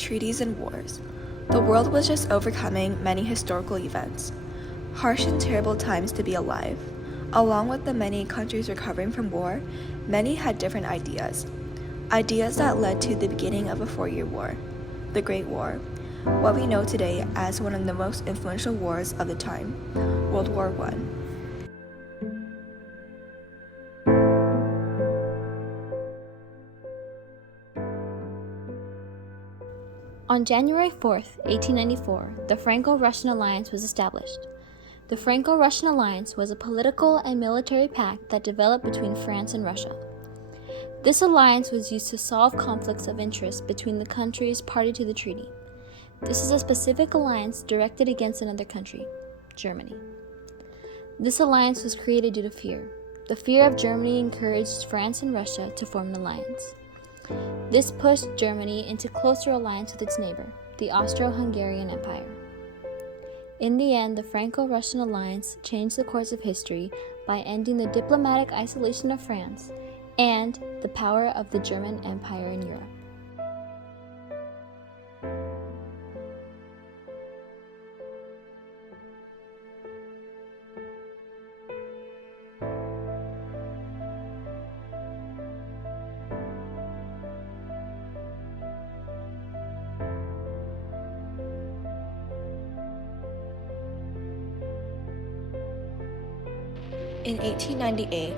treaties, and wars. The world was just overcoming many historical events. Harsh and terrible times to be alive. Along with the many countries recovering from war, many had different ideas. Ideas that led to the beginning of a 4-year war, the Great War, what we know today as one of the most influential wars of the time, World War I. On January 4, 1894, the Franco-Russian alliance was established. The Franco-Russian alliance was a political and military pact that developed between France and Russia. This alliance was used to solve conflicts of interest between the countries party to the treaty. This is a specific alliance directed against another country, Germany. This alliance was created due to fear. The fear of Germany encouraged France and Russia to form an alliance. This pushed Germany into closer alliance with its neighbor, the Austro-Hungarian Empire. In the end, the Franco-Russian alliance changed the course of history by ending the diplomatic isolation of France and the power of the German Empire in Europe. In 1898,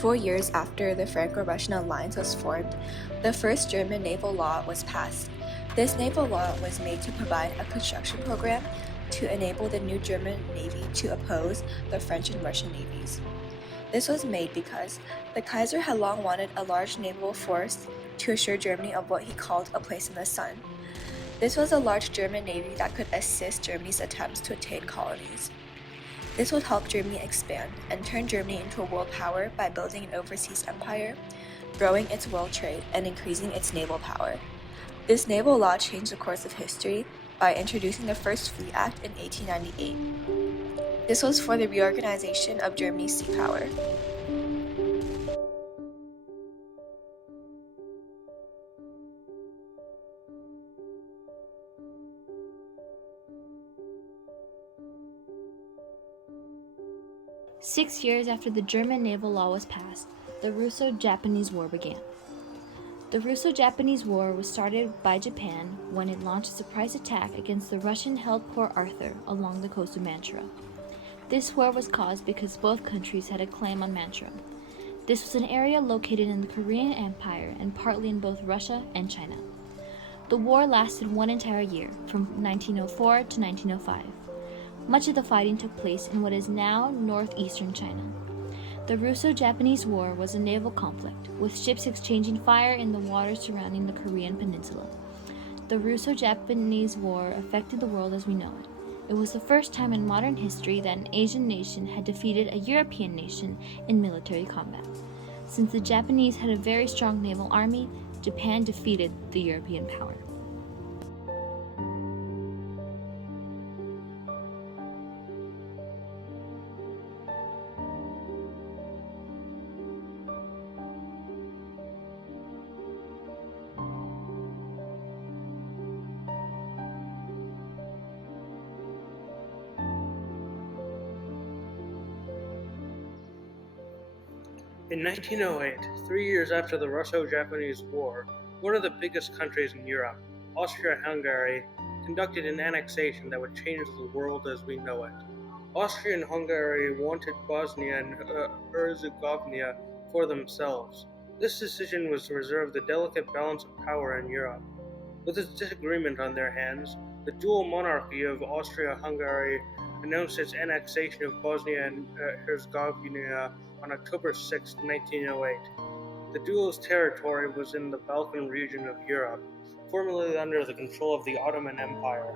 4 years after the Franco-Russian alliance was formed, the first German naval law was passed. This naval law was made to provide a construction program to enable the new German Navy to oppose the French and Russian navies. This was made because the Kaiser had long wanted a large naval force to assure Germany of what he called a place in the sun. This was a large German navy that could assist Germany's attempts to attain colonies. This would help Germany expand and turn Germany into a world power by building an overseas empire, growing its world trade, and increasing its naval power. This naval law changed the course of history by introducing the First Fleet Act in 1898. This was for the reorganization of Germany's sea power. Six years after the German naval law was passed, the Russo-Japanese War began. The Russo-Japanese War was started by Japan when it launched a surprise attack against the Russian-held Port Arthur along the coast of Manchuria. This war was caused because both countries had a claim on Manchuria. This was an area located in the Korean Empire and partly in both Russia and China. The war lasted one entire year, from 1904 to 1905. Much of the fighting took place in what is now northeastern China. The Russo-Japanese War was a naval conflict, with ships exchanging fire in the waters surrounding the Korean peninsula. The Russo-Japanese War affected the world as we know it. It was the first time in modern history that an Asian nation had defeated a European nation in military combat. Since the Japanese had a very strong naval army, Japan defeated the European power. In 1908, 3 years after the Russo-Japanese War, one of the biggest countries in Europe, Austria-Hungary, conducted an annexation that would change the world as we know it. Austria and Hungary wanted Bosnia and Herzegovina for themselves. This decision was to reserve the delicate balance of power in Europe. With this disagreement on their hands, the dual monarchy of Austria-Hungary announced its annexation of Bosnia and Herzegovina on October 6, 1908. The dual's territory was in the Balkan region of Europe, formerly under the control of the Ottoman Empire.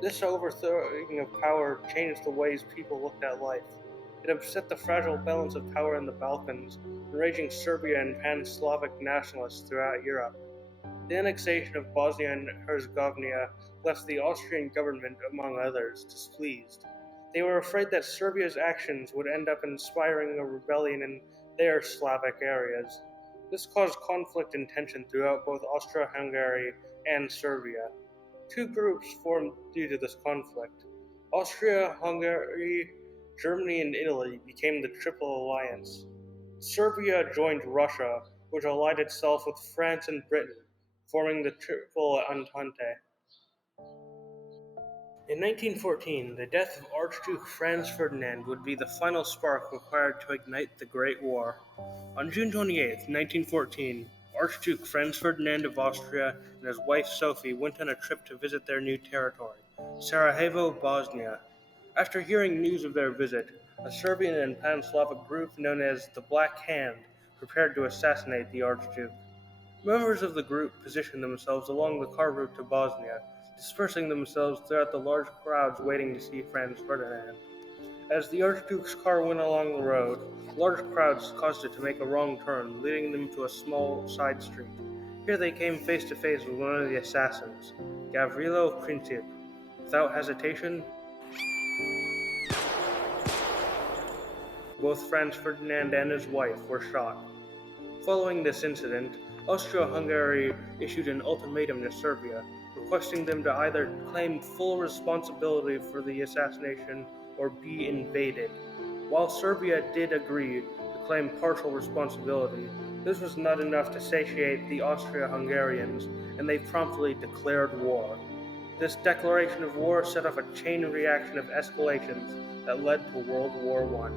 This overthrowing of power changed the ways people looked at life. It upset the fragile balance of power in the Balkans, enraging Serbia and pan-Slavic nationalists throughout Europe. The annexation of Bosnia and Herzegovina left the Austrian government, among others, displeased. They were afraid that Serbia's actions would end up inspiring a rebellion in their Slavic areas. This caused conflict and tension throughout both Austria-Hungary and Serbia. Two groups formed due to this conflict. Austria, Hungary, Germany, and Italy became the Triple Alliance. Serbia joined Russia, which allied itself with France and Britain, forming the Triple Entente. In 1914, the death of Archduke Franz Ferdinand would be the final spark required to ignite the Great War. On June 28, 1914, Archduke Franz Ferdinand of Austria and his wife Sophie went on a trip to visit their new territory, Sarajevo, Bosnia. After hearing news of their visit, a Serbian and Pan-Slavic group known as the Black Hand prepared to assassinate the Archduke. Members of the group positioned themselves along the car route to Bosnia, dispersing themselves throughout the large crowds waiting to see Franz Ferdinand. As the Archduke's car went along the road, large crowds caused it to make a wrong turn, leading them to a small side street. Here they came face to face with one of the assassins, Gavrilo Princip. Without hesitation, both Franz Ferdinand and his wife were shot. Following this incident, Austria-Hungary issued an ultimatum to Serbia, requesting them to either claim full responsibility for the assassination or be invaded. While Serbia did agree to claim partial responsibility, this was not enough to satiate the Austro-Hungarians, and they promptly declared war. This declaration of war set off a chain reaction of escalations that led to World War I.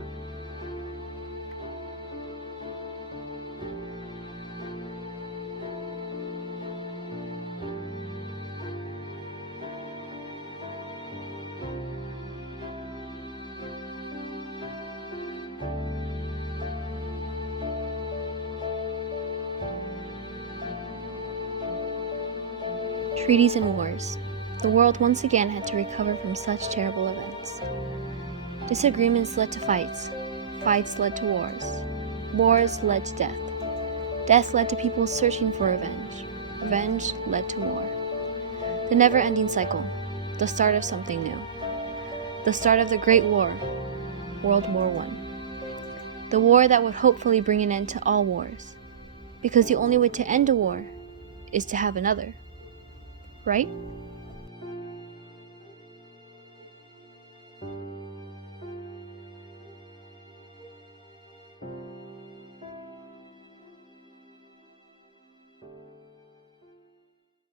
Treaties and wars. The world once again had to recover from such terrible events. Disagreements led to fights. Fights led to wars. Wars led to death. Death led to people searching for revenge. Revenge led to war. The never-ending cycle. The start of something new. The start of the Great War. World War I. The war that would hopefully bring an end to all wars. Because the only way to end a war is to have another. Right?